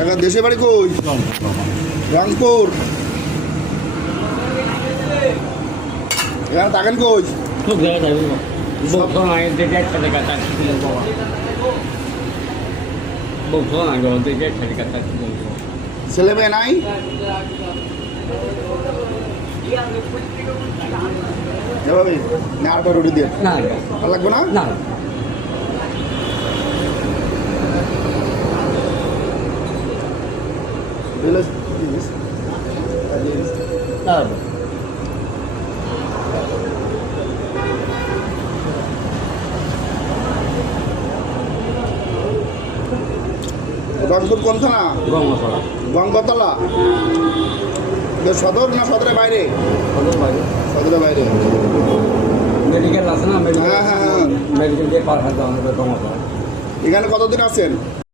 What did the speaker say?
কাকা দেশে বাড়ি কই? রংপুর। এখানে থাকেন কই? ছেলে মেয়ে নাই? এভাবে না আটটা রুটি দিয়ে না ভালো লাগবে না? না রংপুর কোন থানা? গঙ্গতলা। সদর না সদরের বাইরে? সদরের বাইরে। মেডিকেল আছে না, হ্যাঁ হ্যাঁ হ্যাঁ। মেডিকেল দিয়ে পার হাতে আমাদের এখানে কতদিন আছেন?